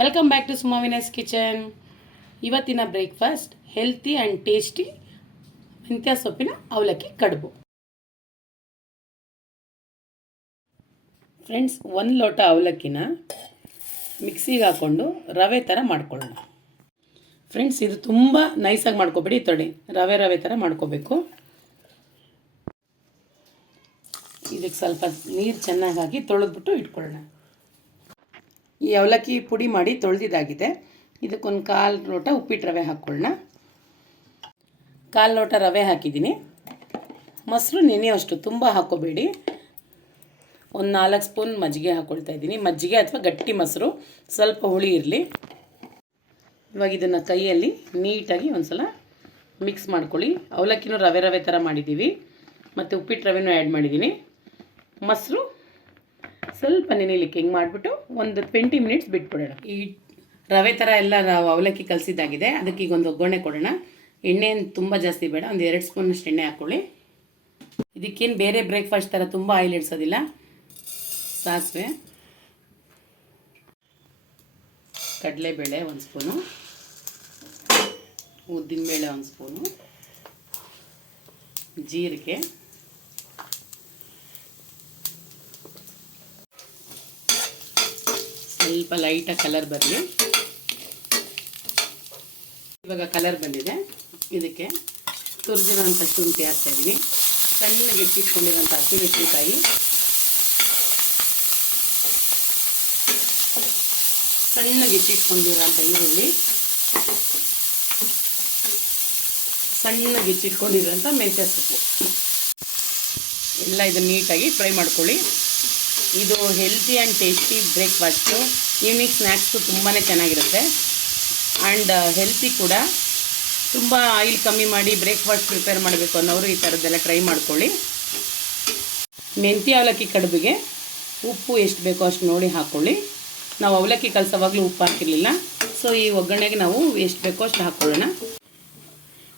Welcome back to ಸುಮಾವಿನಸ್ kitchen ಇವತ್ತಿನ breakfast healthy and tasty ಮೆಂತ್ಯ ಸೊಪ್ಪಿನ ಅವಲಕ್ಕಿ ಕಡುಬು. ಫ್ರೆಂಡ್ಸ್ ಒಂದು ಲೋಟ ಅವಲಕ್ಕಿನ ಮಿಕ್ಸಿಗೆ ಹಾಕ್ಕೊಂಡು ರವೆ ಥರ ಮಾಡ್ಕೊಳ್ಳೋಣ. ಫ್ರೆಂಡ್ಸ್ ಇದು ತುಂಬ ನೈಸಾಗಿ ಮಾಡ್ಕೊಬೇಡಿ. ತೊಡೆ, ರವೆ ರವೆ ಥರ ಮಾಡ್ಕೋಬೇಕು. ಇದಕ್ಕೆ ಸ್ವಲ್ಪ ನೀರು ಚೆನ್ನಾಗಿ ಹಾಕಿ ತೊಳೆದ್ಬಿಟ್ಟು ಇಟ್ಕೊಳ್ಳೋಣ. ಈ ಅವಲಕ್ಕಿ ಪುಡಿ ಮಾಡಿ ತೊಳೆದಿದ್ದಾಗಿದೆ. ಇದಕ್ಕೊಂದು ಕಾಲು ಲೋಟ ಉಪ್ಪಿಟ್ಟು ರವೆ ಹಾಕ್ಕೊಳ್ಳೋಣ. ಕಾಲು ಲೋಟ ರವೆ ಹಾಕಿದ್ದೀನಿ. ಮೊಸರು ನೆನೆಯೋಷ್ಟು ತುಂಬ ಹಾಕ್ಕೋಬೇಡಿ. ಒಂದು ನಾಲ್ಕು ಸ್ಪೂನ್ ಮಜ್ಜಿಗೆ ಹಾಕ್ಕೊಳ್ತಾ ಇದ್ದೀನಿ. ಮಜ್ಜಿಗೆ ಅಥವಾ ಗಟ್ಟಿ ಮೊಸರು, ಸ್ವಲ್ಪ ಹುಳಿ ಇರಲಿ. ಇವಾಗ ಇದನ್ನು ಕೈಯಲ್ಲಿ ನೀಟಾಗಿ ಒಂದು ಸಲ ಮಿಕ್ಸ್ ಮಾಡ್ಕೊಳ್ಳಿ. ಅವಲಕ್ಕಿನೂ ರವೆ ರವೆ ಥರ ಮಾಡಿದ್ದೀವಿ. ಮತ್ತು ಉಪ್ಪಿಟ್ಟು ರವೆನೂ ಆ್ಯಡ್ ಮಾಡಿದ್ದೀನಿ. ಮೊಸರು ಸ್ವಲ್ಪ ನೆನೆಯಲಿಕ್ಕೆ ಹಿಂಗೆ ಮಾಡಿಬಿಟ್ಟು ಒಂದು ಟ್ವೆಂಟಿ ಮಿನಿಟ್ಸ್ ಬಿಟ್ಬಿಡೋಣ. ಈ ರವೆ ಥರ ಎಲ್ಲ ನಾವು ಅವಲಕ್ಕಿ ಕಲಸಿದ್ದಾಗಿದೆ. ಅದಕ್ಕೆ ಈಗ ಒಂದು ಒಗ್ಗರಣೆ ಕೊಡೋಣ. ಎಣ್ಣೆ ತುಂಬ ಜಾಸ್ತಿ ಬೇಡ. ಒಂದು ಎರಡು ಸ್ಪೂನಷ್ಟು ಎಣ್ಣೆ ಹಾಕ್ಕೊಳ್ಳಿ. ಇದಕ್ಕೇನು ಬೇರೆ ಬ್ರೇಕ್ಫಾಸ್ಟ್ ಥರ ತುಂಬ ಆಯಿಲ್ ಇಡ್ಸೋದಿಲ್ಲ. ಸಾಸಿವೆ. ಕಡಲೆಬೇಳೆ ಒಂದು ಸ್ಪೂನು. ಉದ್ದಿನಬೇಳೆ ಒಂದು ಸ್ಪೂನು. ಜೀರಿಗೆ. ಸ್ವಲ್ಪ ಲೈಟಾಗಿ ಕಲರ್ ಬರಲಿ. ಇವಾಗ ಕಲರ್ ಬಂದಿದೆ. ಇದಕ್ಕೆ ತುರಿದಿರೋಂಥ ಶುಂಠಿ ಹಾಕ್ತಾ ಇದ್ದೀನಿ ಸಣ್ಣಗೆ ಎತ್ತಿಟ್ಕೊಂಡಿರೋಂಥ ಹಸಿಮೆಣಸಿನಕಾಯಿ. ಸಣ್ಣಗೆ ಎತ್ತಿಟ್ಕೊಂಡಿರೋಂಥ ಈರುಳ್ಳಿ. ಸಣ್ಣಗೆ ಎತ್ತಿಟ್ಕೊಂಡಿರೋಂಥ ಮೆಂತ್ಯ ಸೊಪ್ಪು. ಎಲ್ಲ ಇದನ್ನು ನೀಟಾಗಿ ಫ್ರೈ ಮಾಡ್ಕೊಳ್ಳಿ. ಇದು healthy and tasty breakfast evening snacks ತುಂಬಾ ಚೆನ್ನಾಗಿರುತ್ತೆ. ಆ್ಯಂಡ್ ಹೆಲ್ತಿ ಕೂಡ ತುಂಬ ಆಯಿಲ್ ಕಮ್ಮಿ ಮಾಡಿ ಬ್ರೇಕ್ಫಾಸ್ಟ್ ಪ್ರಿಪೇರ್ ಮಾಡಬೇಕು ಅನ್ನೋರು ಈ ಥರದ್ದೆಲ್ಲ ಟ್ರೈ ಮಾಡ್ಕೊಳ್ಳಿ. ಮೆಂತ್ಯ ಅವಲಕ್ಕಿ ಕಡುಬಿಗೆ ಉಪ್ಪು ಎಷ್ಟು ಬೇಕೋ ಅಷ್ಟು ನೋಡಿ ಹಾಕ್ಕೊಳ್ಳಿ ನಾವು ಅವಲಕ್ಕಿ ಕಲಸೋವಾಗಲೂ ಉಪ್ಪು ಹಾಕಿರಲಿಲ್ಲ. ಸೊ ಈ ಒಗ್ಗರಣೆಗೆ ನಾವು ಎಷ್ಟು ಬೇಕೋ ಅಷ್ಟು ಹಾಕ್ಕೊಳ್ಳೋಣ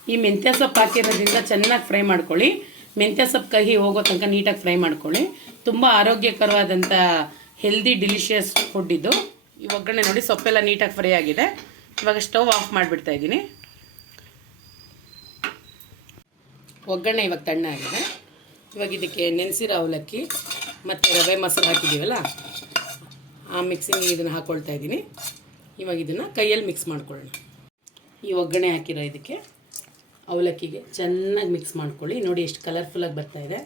ಈ ಮೆಂತ್ಯ ಸೊಪ್ಪು ಹಾಕಿರೋದ್ರಿಂದ ಚೆನ್ನಾಗಿ ಫ್ರೈ ಮಾಡ್ಕೊಳ್ಳಿ. ಮೆಂತ್ಯ ಸೊಪ್ಪು ಕಹಿ ಹೋಗೋ ತನಕ ನೀಟಾಗಿ ಫ್ರೈ ಮಾಡ್ಕೊಳ್ಳಿ. ತುಂಬ ಆರೋಗ್ಯಕರವಾದಂಥ ಹೆಲ್ದಿ ಡಿಲಿಷಿಯಸ್ ಫುಡ್ ಇದು. ಈ ಒಗ್ಗರಣೆ ನೋಡಿ ಸೊಪ್ಪೆಲ್ಲ ನೀಟಾಗಿ ಫ್ರೈ ಆಗಿದೆ. ಇವಾಗ ಸ್ಟವ್ ಆಫ್ ಮಾಡಿಬಿಡ್ತಾ ಇದ್ದೀನಿ. ಒಗ್ಗರಣೆ ಇವಾಗ ತಣ್ಣ ಆಗಿದೆ. ಇವಾಗ ಇದಕ್ಕೆ ನೆನೆಸಿರೋ ಅವಲಕ್ಕಿ ಮತ್ತು ರವೆ ಮೊಸರು ಹಾಕಿದ್ದೀವಲ್ಲ, ಆ ಮಿಕ್ಸಿಂಗ್ ಇದನ್ನು ಹಾಕ್ಕೊಳ್ತಾ ಇದ್ದೀನಿ. ಇವಾಗ ಇದನ್ನು ಕೈಯಲ್ಲಿ ಮಿಕ್ಸ್ ಮಾಡ್ಕೊಳ್ಳೋಣ. ಈ ಒಗ್ಗರಣೆ ಹಾಕಿರೋ ಇದಕ್ಕೆ ಅವಲಕ್ಕಿಗೆ ಚೆನ್ನಾಗಿ ಮಿಕ್ಸ್ ಮಾಡ್ಕೊಳ್ಳಿ. ನೋಡಿ ಎಷ್ಟು ಕಲರ್ಫುಲ್ಲಾಗಿ ಬರ್ತಾ ಇದೆ.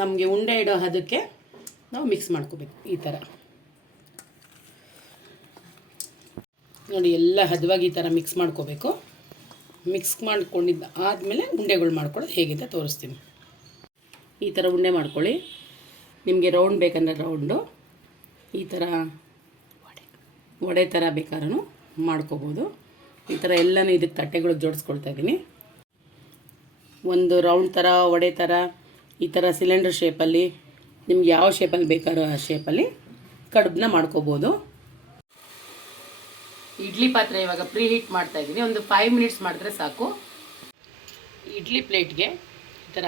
ನಮಗೆ ಉಂಡೆ ಇಡೋ ಅದಕ್ಕೆ ನಾವು ಮಿಕ್ಸ್ ಮಾಡ್ಕೋಬೇಕು ಈ ಥರ ನೋಡಿ ಎಲ್ಲ ಹದವಾಗಿ ಈ ಥರ ಮಿಕ್ಸ್ ಮಾಡ್ಕೋಬೇಕು. ಮಿಕ್ಸ್ ಮಾಡ್ಕೊಂಡಿದ್ದ ಆದಮೇಲೆ ಉಂಡೆಗಳು ಮಾಡ್ಕೊಳ್ಳೋದು ಹೇಗಿದೆ ತೋರಿಸ್ತೀನಿ. ಈ ಥರ ಉಂಡೆ ಮಾಡ್ಕೊಳ್ಳಿ. ನಿಮಗೆ ರೌಂಡ್ ಬೇಕಂದ್ರೆ ರೌಂಡು ಈ ಥರ ವಡೆ. ಥರ ಬೇಕಾದ್ರೂ ಮಾಡ್ಕೋಬೋದು. ಈ ಥರ ಎಲ್ಲನೂ ಇದಕ್ಕೆ ತಟ್ಟೆಗಳಿಗೆ ಜೋಡಿಸ್ಕೊಳ್ತಾ ಇದ್ದೀನಿ. ಒಂದು ರೌಂಡ್ ಥರ ವಡೆ ಥರ ಈ ಥರ ಸಿಲಿಂಡರ್ ಶೇಪಲ್ಲಿ ನಿಮ್ಗೆ ಯಾವ ಶೇಪಲ್ಲಿ ಬೇಕಾದ್ರೂ ಆ ಶೇಪಲ್ಲಿ ಕಡುಬನ್ನ ಮಾಡ್ಕೋಬೋದು. ಇಡ್ಲಿ ಪಾತ್ರೆ ಇವಾಗ ಪ್ರೀ ಹೀಟ್ ಮಾಡ್ತಾ ಇದ್ದೀನಿ. ಒಂದು ಫೈವ್ ಮಿನಿಟ್ಸ್ ಮಾಡಿದ್ರೆ ಸಾಕು. ಇಡ್ಲಿ ಪ್ಲೇಟ್ಗೆ ಈ ಥರ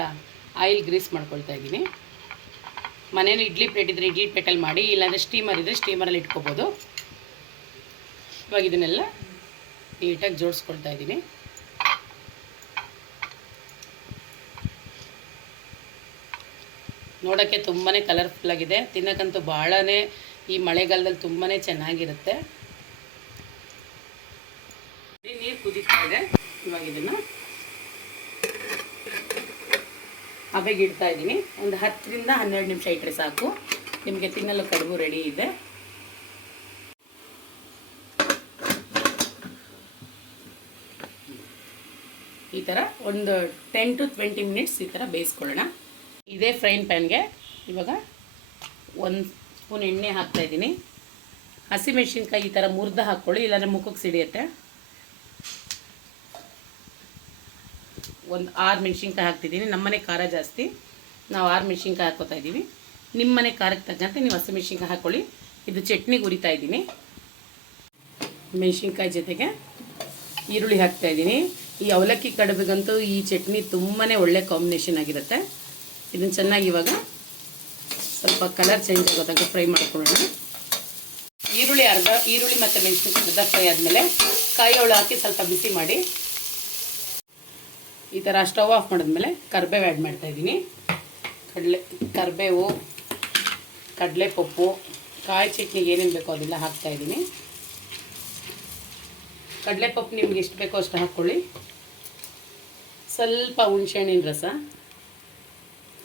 ಆಯಿಲ್ ಗ್ರೀಸ್ ಮಾಡ್ಕೊಳ್ತಾ ಇದ್ದೀನಿ. ಮನೇಲಿ ಇಡ್ಲಿ ಪ್ಲೇಟ್ ಇದ್ದರೆ ಇಡ್ಲಿ ಪ್ಲೇಟಲ್ಲಿ ಮಾಡಿ, ಇಲ್ಲಾಂದರೆ ಸ್ಟೀಮರ್ ಇದ್ದರೆ ಸ್ಟೀಮರಲ್ಲಿ ಇಟ್ಕೋಬೋದು. ಇವಾಗ ಇದನ್ನೆಲ್ಲ ನೀಟಾಗಿ ಜೋಡಿಸ್ಕೊಳ್ತಾ ಇದ್ದೀನಿ. ನೋಡೋಕ್ಕೆ ತುಂಬಾ ಕಲರ್ಫುಲ್ಲಾಗಿದೆ ತಿನ್ನೋಕ್ಕಂತೂ ಭಾಳನೇ ಈ ಮಳೆಗಾಲದಲ್ಲಿ ತುಂಬಾ ಚೆನ್ನಾಗಿರುತ್ತೆ. ನೀರು ಕುದೀತಾ ಇದೆ. ಇವಾಗ ಇದನ್ನು ಅಬೆಗಿಡ್ತಾ ಇದ್ದೀನಿ. ಒಂದು ಹತ್ತರಿಂದ ಹನ್ನೆರಡು ನಿಮಿಷ ಇಟ್ಟರೆ ಸಾಕು. ನಿಮಗೆ ತಿನ್ನಲು ಕಡುಬು ರೆಡಿ ಇದೆ. ಥರ ಒಂದು ಟೆನ್ ಟು ಟ್ವೆಂಟಿ ಮಿನಿಟ್ಸ್ ಈ ಥರ ಬೇಯಿಸ್ಕೊಳ್ಳೋಣ. ಇದೇ ಫ್ರೈನ್ ಪ್ಯಾನ್ಗೆ ಇವಾಗ ಒಂದು ಸ್ಪೂನ್ ಎಣ್ಣೆ ಹಾಕ್ತಾಯಿದ್ದೀನಿ ಹಸಿಮೆಣ್ಸಿನ್ಕಾಯಿ ಈ ಥರ ಮುರ್ದ ಹಾಕ್ಕೊಳ್ಳಿ, ಇಲ್ಲಾಂದರೆ ಮುಖಕ್ಕೆ ಸಿಡಿಯುತ್ತೆ. ಒಂದು ಆರು ಮೆಣಸಿನ್ಕಾಯಿ ಹಾಕ್ತಿದ್ದೀನಿ. ನಮ್ಮನೆ ಖಾರ ಜಾಸ್ತಿ. ನಾವು ಆರು ಮೆಣಸಿನ್ಕಾಯಿ ಹಾಕ್ಕೋತಾ ಇದ್ದೀವಿ. ನಿಮ್ಮನೆ ಖಾರಕ್ಕೆ ತಕ್ಕಂತೆ ನೀವು ಹಸಿಮೆಣ್ಸಿನ್ಕಾಯಿ ಹಾಕ್ಕೊಳ್ಳಿ. ಇದು ಚಟ್ನಿಗೆ ಉರಿತಾ ಇದ್ದೀನಿ. ಮೆಣಸಿನ್ಕಾಯಿ ಜೊತೆಗೆ ಈರುಳ್ಳಿ ಹಾಕ್ತಾ ಇದ್ದೀನಿ. ಈ ಅವಲಕ್ಕಿ ಕಡಬಿಗಂತೂ ಈ ಚಟ್ನಿ ತುಂಬಾ ಒಳ್ಳೆ ಕಾಂಬಿನೇಷನ್ ಆಗಿರುತ್ತೆ. ಇದನ್ನು ಚೆನ್ನಾಗಿ ಇವಾಗ ಸ್ವಲ್ಪ ಕಲರ್ ಚೇಂಜ್ ಆಗೋದಾಗ ಫ್ರೈ ಮಾಡ್ಕೊಳ್ಳೋಣ. ಈರುಳ್ಳಿ ಅರ್ಧ, ಈರುಳ್ಳಿ ಮತ್ತು ಮೆಣಸಿನ್ಕಾಯಿ ಅರ್ಧ ಫ್ರೈ ಆದಮೇಲೆ ಕಾಯಿ ಹೋಳು ಹಾಕಿ ಸ್ವಲ್ಪ ಬಿಸಿ ಮಾಡಿ. ಈ ಥರ ಸ್ಟವ್ ಆಫ್ ಮಾಡಿದ್ಮೇಲೆ ಕರ್ಬೇವು ಆ್ಯಡ್ ಮಾಡ್ತಾಯಿದ್ದೀನಿ ಕಡಲೆ, ಕರಿಬೇವು, ಕಡಲೆಪಪ್ಪು, ಕಾಯಿ ಚಟ್ನಿಗೆ ಏನೇನು ಬೇಕೋ ಅದೆಲ್ಲ ಹಾಕ್ತಾಯಿದ್ದೀನಿ ಕಡಲೆಪಪ್ಪು ನಿಮ್ಗೆ ಎಷ್ಟು ಬೇಕೋ ಅಷ್ಟು ಹಾಕ್ಕೊಳ್ಳಿ. ಸ್ವಲ್ಪ ಹುಣಸೆಹಣ್ಣಿನ ರಸ.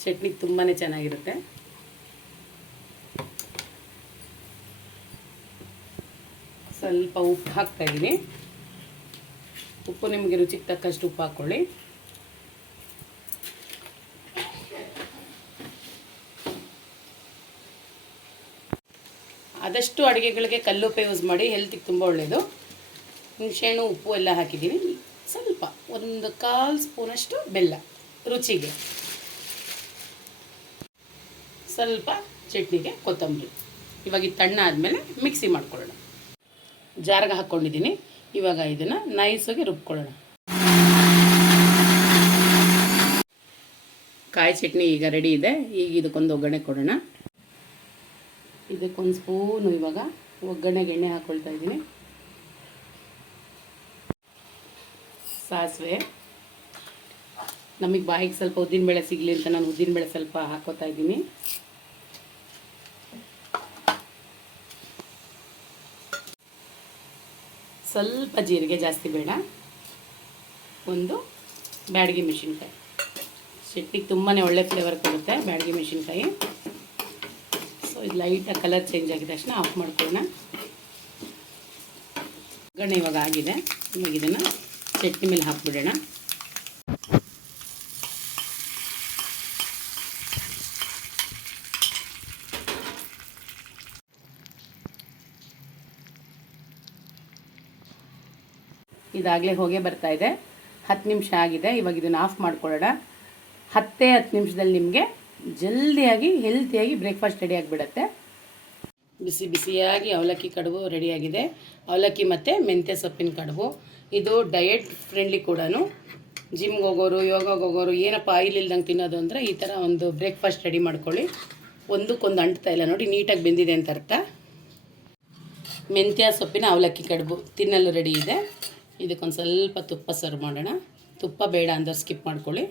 ಚಟ್ನಿ ತುಂಬಾ ಚೆನ್ನಾಗಿರುತ್ತೆ. ಸ್ವಲ್ಪ ಉಪ್ಪು ಹಾಕ್ತಾ ಇದ್ದೀನಿ ಉಪ್ಪು ನಿಮಗೆ ರುಚಿಗೆ ತಕ್ಕಷ್ಟು ಉಪ್ಪು ಹಾಕ್ಕೊಳ್ಳಿ ಆದಷ್ಟು ಅಡುಗೆಗಳಿಗೆ ಕಲ್ಲುಪ್ಪೆ ಯೂಸ್ ಮಾಡಿ ಹೆಲ್ತಿಗೆ ತುಂಬ ಒಳ್ಳೆಯದು ಹುಣಸೆಹಣ್ಣು, ಉಪ್ಪು ಎಲ್ಲ ಹಾಕಿದ್ದೀನಿ ಒಂದು ಕಾಲು ಸ್ಪೂನಷ್ಟು ಬೆಲ್ಲ ರುಚಿಗೆ. ಸ್ವಲ್ಪ ಚಟ್ನಿಗೆ ಕೊತ್ತಂಬರಿ. ಇವಾಗ ಇದು ತಣ್ಣ ಆದಮೇಲೆ ಮಿಕ್ಸಿ ಮಾಡ್ಕೊಳ್ಳೋಣ. ಜಾರ್ಗೆ ಹಾಕ್ಕೊಂಡಿದ್ದೀನಿ. ಇವಾಗ ಇದನ್ನು ನೈಸಾಗಿ ರುಬ್ಕೊಳ್ಳೋಣ. ಕಾಯಿ ಚಟ್ನಿ ಈಗ ರೆಡಿ ಇದೆ. ಈಗ ಇದಕ್ಕೊಂದು ಒಗ್ಗರಣೆ ಕೊಡೋಣ. ಇದಕ್ಕೊಂದು ಸ್ಪೂನು ಇವಾಗ ಒಗ್ಗರಣೆಗೆ ಎಣ್ಣೆ ಹಾಕ್ಕೊಳ್ತಾ ಇದ್ದೀನಿ. ಸಾಸಿವೆ. ನಮಗೆ ಬಾಯಿಗೆ ಸ್ವಲ್ಪ ಉದ್ದಿನಬೇಳೆ ಸಿಗಲಿ ಅಂತ ನಾನು ಉದ್ದಿನಬೇಳೆ ಸ್ವಲ್ಪ ಹಾಕೋತಾ ಇದ್ದೀನಿ. ಸ್ವಲ್ಪ ಜೀರಿಗೆ ಜಾಸ್ತಿ ಬೇಡ. ಒಂದು ಬ್ಯಾಡಗಿ ಮೆಣಸಿನ್ಕಾಯಿ. ಚಟ್ನಿಗೆ ತುಂಬಾ ಒಳ್ಳೆ ಫ್ಲೇವರ್ ಕೊಡುತ್ತೆ ಬ್ಯಾಡಗಿ ಮೆಣಸಿನ್ಕಾಯಿ. ಸೊ ಇದು ಲೈಟಾಗಿ ಕಲರ್ ಚೇಂಜ್ ಆಗಿದ ತಕ್ಷಣ ಆಫ್ ಮಾಡ್ಕೊಳ್ಳೋಣ. ಒಗ್ಗರಣೆ ಇವಾಗ ಆಗಿದೆ. ಇವಾಗ ಇದನ್ನು ಚಟ್ನಿ ಮೇಲೆ ಹಾಕ್ಬಿಡೋಣ. ಇದಾಗಲೇ ಹೋಗೇ ಬರ್ತಾ ಇದೆ. ಹತ್ತು ನಿಮಿಷ ಆಗಿದೆ. ಇವಾಗ ಇದನ್ನು ಆಫ್ ಮಾಡ್ಕೊಳ್ಳೋಣ. ಹತ್ತೇ ಹತ್ತು ನಿಮಿಷದಲ್ಲಿ ನಿಮಗೆ ಜಲ್ದಿಯಾಗಿ ಹೆಲ್ತಿಯಾಗಿ ಬ್ರೇಕ್ಫಾಸ್ಟ್ ರೆಡಿ ಆಗಿಬಿಡತ್ತೆ. ಬಿಸಿ ಬಿಸಿಯಾಗಿ ಅವಲಕ್ಕಿ ಕಡುಬು ರೆಡಿಯಾಗಿದೆ. ಅವಲಕ್ಕಿ ಮತ್ತು ಮೆಂತ್ಯ ಸೊಪ್ಪಿನ ಕಡುಬು. ಇದು ಡಯೆಟ್ ಫ್ರೆಂಡ್ಲಿ ಕೂಡ ಜಿಮ್ಗೆ ಹೋಗೋರು, ಯೋಗಕ್ಕೆ ಹೋಗೋರು ಏನಪ್ಪ ಆಯಿಲ್ ಇಲ್ದಂಗೆ ತಿನ್ನೋದು ಅಂದರೆ ಈ ಥರ ಒಂದು ಬ್ರೇಕ್ಫಾಸ್ಟ್ ರೆಡಿ ಮಾಡ್ಕೊಳ್ಳಿ. ಒಂದಕ್ಕೊಂದು ಅಂಟ್ತಾ ಇಲ್ಲ ನೋಡಿ, ನೀಟಾಗಿ ಬೆಂದಿದೆ ಅಂತ ಅರ್ಥ. ಮೆಂತ್ಯ ಸೊಪ್ಪಿನ ಅವಲಕ್ಕಿ ಕಡುಬು ತಿನ್ನಲು ರೆಡಿ ಇದೆ. ಇದಕ್ಕೊಂದು ಸ್ವಲ್ಪ ತುಪ್ಪ ಸರ್ವ್ ಮಾಡೋಣ. ತುಪ್ಪ ಬೇಡ ಅಂದರೆ ಸ್ಕಿಪ್ ಮಾಡ್ಕೊಳ್ಳಿ.